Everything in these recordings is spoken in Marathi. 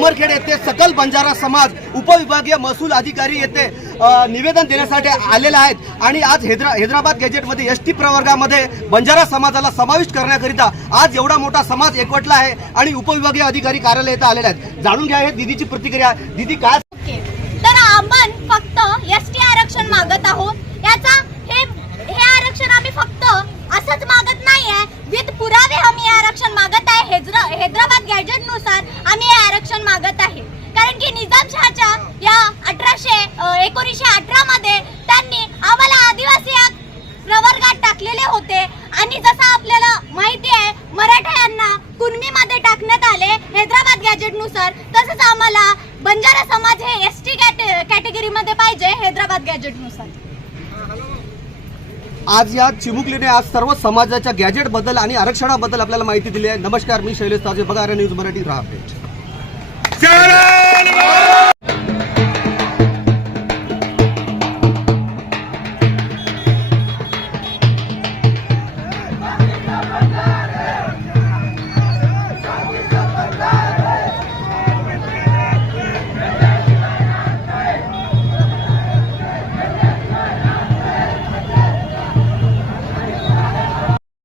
उमरखेड येथे सकल बंजारा समाज उपविभागीय महसूल अधिकारी येथे निवेदन देण्यासाठी आलेले आहेत. आणि आज हैदरा हैदराबाद गॅजेटमध्ये एस टी प्रवर्गामध्ये बंजारा समाजाला समाविष्ट करण्याकरिता आज एवढा मोठा समाज एकवटला आहे आणि उपविभागीय अधिकारी कार्यालय येथे आलेले आहेत. जाणून घ्या हे दिदीची प्रतिक्रिया. दिदी काय तर आपण फक्त एस टी आरक्षण मागत आहोत. याचा हे हे आरक्षण आम्ही फक्त असंच मागत नाहीये. विथ पुरावे आम्ही हे आरक्षण मागत आहे. हैदराबाद गॅजेटनुसार मागत आहे. कारण की निजामशहाच्या या अठराशे एकोणीसशे अठरा मध्ये त्यांनी आम्हाला आदिवासी या प्रवर्गात टाकलेले होते. आणि जसं आपल्याला माहिती आहे मराठा यांना कुणबीमध्ये टाकण्यात आले हैदराबाद गॅजेटनुसार तसंच आम्हाला बंजारा समाज हे एस टी कॅटेगरीमध्ये पाहिजे हैदराबाद गॅजेटनुसार आज या चिमुकलीने आज सर्व समाजाच्या गॅजेटबद्दल आणि आरक्षणाबद्दल आपल्याला माहिती दिली आहे. नमस्कार मी शैलेश ताजे. बघा न्यूज मराठी राहते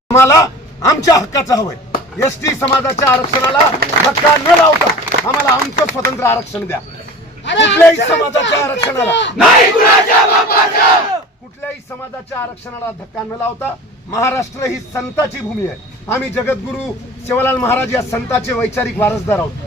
आम्हाला आमच्या हक्काचं हवंय. एस टी समाजाच्या आरक्षणाला धक्का न लावता आम्हाला आमचं स्वतंत्र आरक्षण द्या. कुठल्याही समाजाच्या आरक्षणाला नाही कुठल्याही समाजाच्या आरक्षणाला धक्का न लावता महाराष्ट्र ही संताची भूमी आहे. आम्ही जगद्गुरू शिवलाल महाराज या संताचे वैचारिक वारसदार आहोत.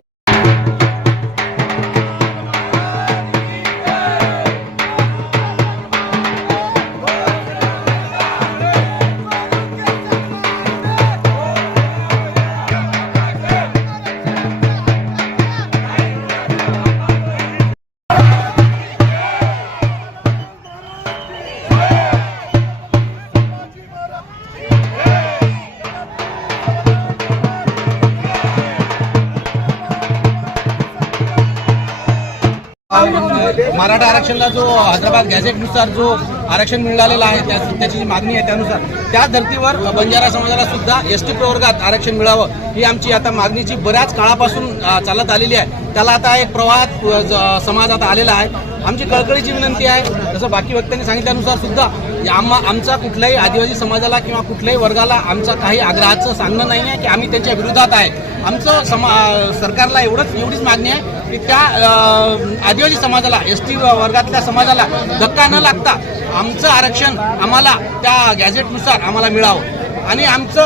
मराठा आरक्षणाला जो हैदराबाद गॅझेटनुसार जो आरक्षण मिळालेलं आहे त्या त्याची जी मागणी आहे त्यानुसार त्या धर्तीवर बंजारा समाजाला सुद्धा एस टी प्रवर्गात आरक्षण मिळावं ही आमची आता मागणीची बऱ्याच काळापासून चालत आलेली आहे. त्याला आता एक प्रवाहात समाजात समाज आता आलेला आहे. आमची कळकळीची विनंती आहे. जसं बाकी वक्त्यांनी सांगितल्यानुसार सुद्धा आम्हा आमचा कुठल्याही आदिवासी समाजाला किंवा कुठल्याही वर्गाला आमचा काही आग्रहाचं सांगणं नाही आहे की आम्ही त्यांच्या विरोधात आहे. आमचं समा सरकारला एवढंच एवढीच मागणी आहे की त्या आदिवासी समाजाला एस टी वर्गातल्या समाजाला धक्का न लागता आमचं आरक्षण आम्हाला त्या गॅझेटनुसार आम्हाला मिळावं. आणि आमचं